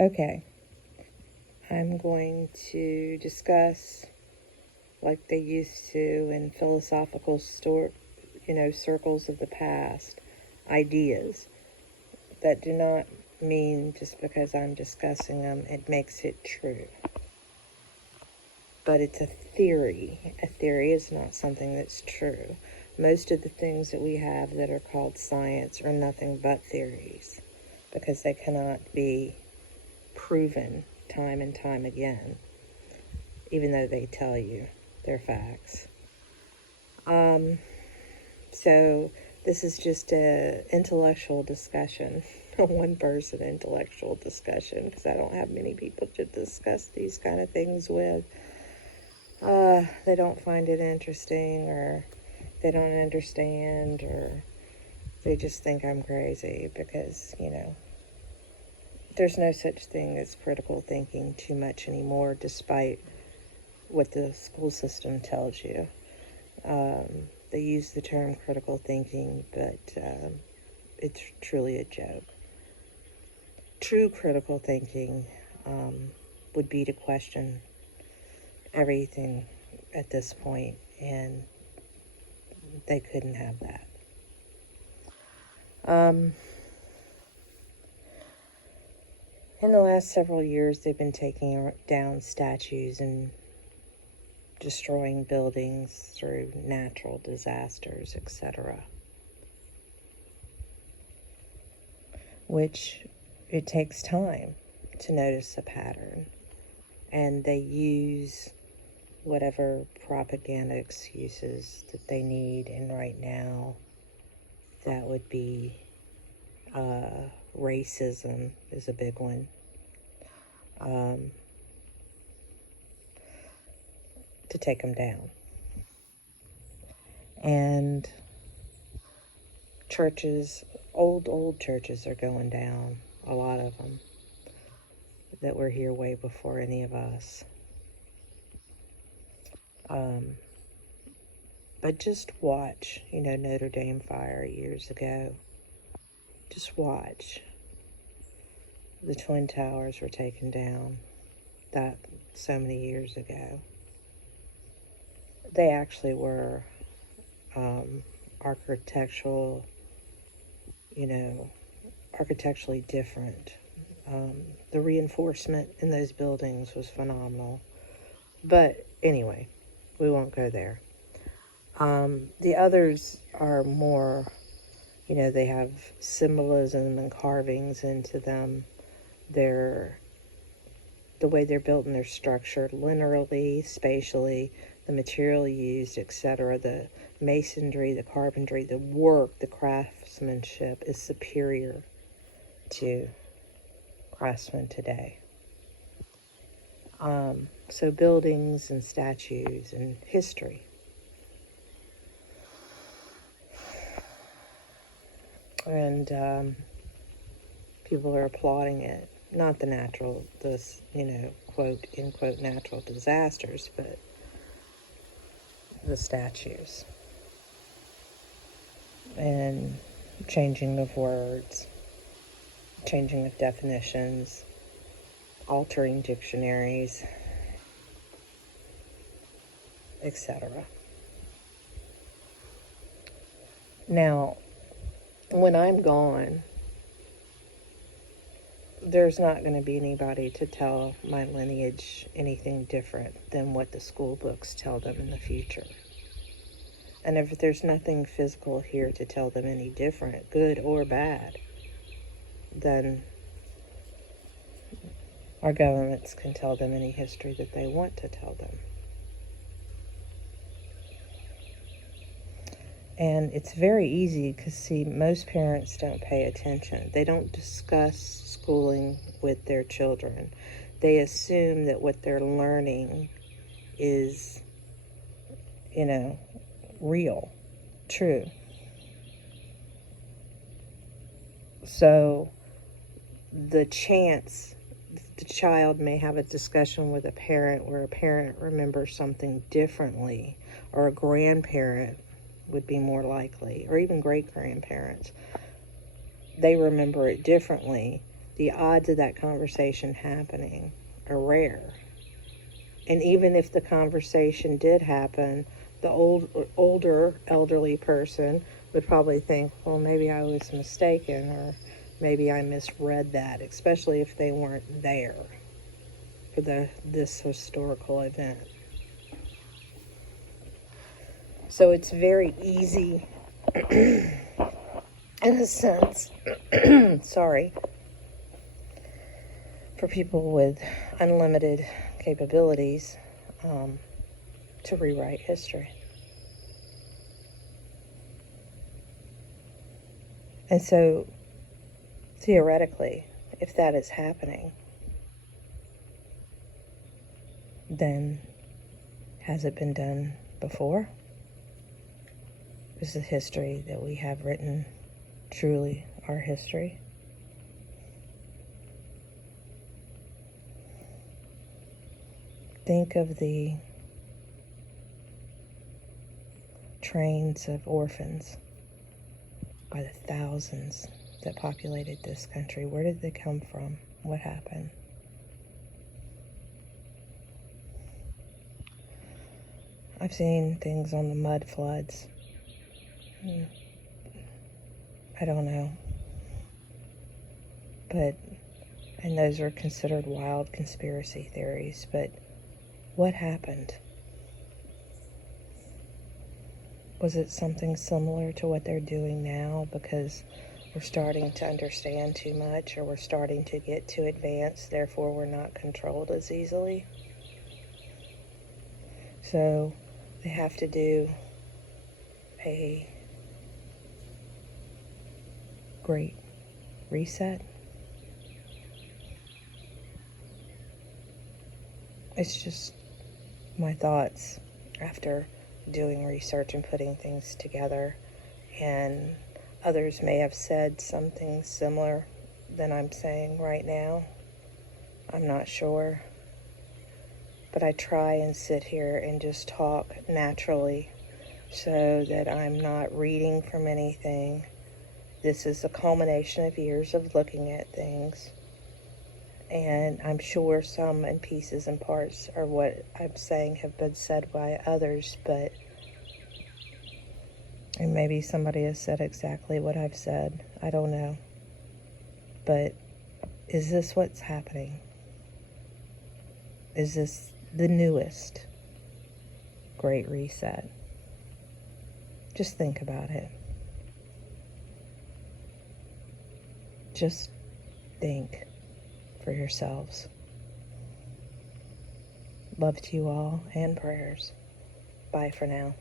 Okay, I'm going to discuss, like they used to in philosophical circles of the past, ideas that do not mean just because I'm discussing them, it makes it true. But it's a theory. A theory is not something that's true. Most of the things that we have that are called science are nothing but theories because they cannot be proven time and time again, even though they tell you they're facts. So this is just a intellectual discussion, a one-person intellectual discussion, because I don't have many people to discuss these kind of things with. They don't find it interesting, or they don't understand, or they just think I'm crazy because, there's no such thing as critical thinking too much anymore, despite what the school system tells you. They use the term critical thinking, but it's truly a joke. True critical thinking would be to question everything at this point, and they couldn't have that. In the last several years, they've been taking down statues and destroying buildings through natural disasters, etc. Which it takes time to notice a pattern. And they use whatever propaganda excuses that they need. And right now, that would be racism is a big one. To take them down. And churches, old churches are going down, a lot of them, that were here way before any of us. But just watch, Notre Dame fire years ago. Just watch. The Twin Towers were taken down that so many years ago. They actually were architecturally different. The reinforcement in those buildings was phenomenal. But anyway, we won't go there. The others are more, they have symbolism and carvings into them. The way they're built and they're structured, linearly, spatially, the material used, etc., the masonry, the carpentry, the work, the craftsmanship is superior to craftsmen today. So buildings and statues and history. And people are applauding it. Not the quote, end quote, natural disasters, but the statues. And changing of words, changing of definitions, altering dictionaries, etc. Now, when I'm gone, there's not going to be anybody to tell my lineage anything different than what the school books tell them in the future. And if there's nothing physical here to tell them any different, good or bad, then our governments can tell them any history that they want to tell them. And it's very easy because, see, most parents don't pay attention. They don't discuss schooling with their children. They assume that what they're learning is, real, true. So the chance the child may have a discussion with a parent where a parent remembers something differently, or a grandparent would be more likely, or even great-grandparents, they remember it differently. the odds of that conversation happening are rare. And even if the conversation did happen, the older elderly person would probably think, well, maybe I was mistaken, or maybe I misread that, especially if they weren't there for this historical event. So it's very easy, in a sense, sorry, for people with unlimited capabilities to rewrite history. And so, theoretically, if that is happening, then has it been done before? Is the history that we have written truly our history? Think of the trains of orphans by the thousands that populated this country. Where did they come from? What happened? I've seen things on the mud floods. I don't know. And those are considered wild conspiracy theories, but what happened? Was it something similar to what they're doing now because we're starting to understand too much, or we're starting to get too advanced, therefore we're not controlled as easily? So they have to do a great reset. It's just my thoughts after doing research and putting things together, and others may have said something similar than I'm saying right now. I'm not sure. But I try and sit here and just talk naturally so that I'm not reading from anything. This is a culmination of years of looking at things. And I'm sure some in pieces and parts are what I'm saying have been said by others, and maybe somebody has said exactly what I've said. I don't know. But is this what's happening? Is this the newest Great Reset? Just think about it. Just think for yourselves. Love to you all, and prayers. Bye for now.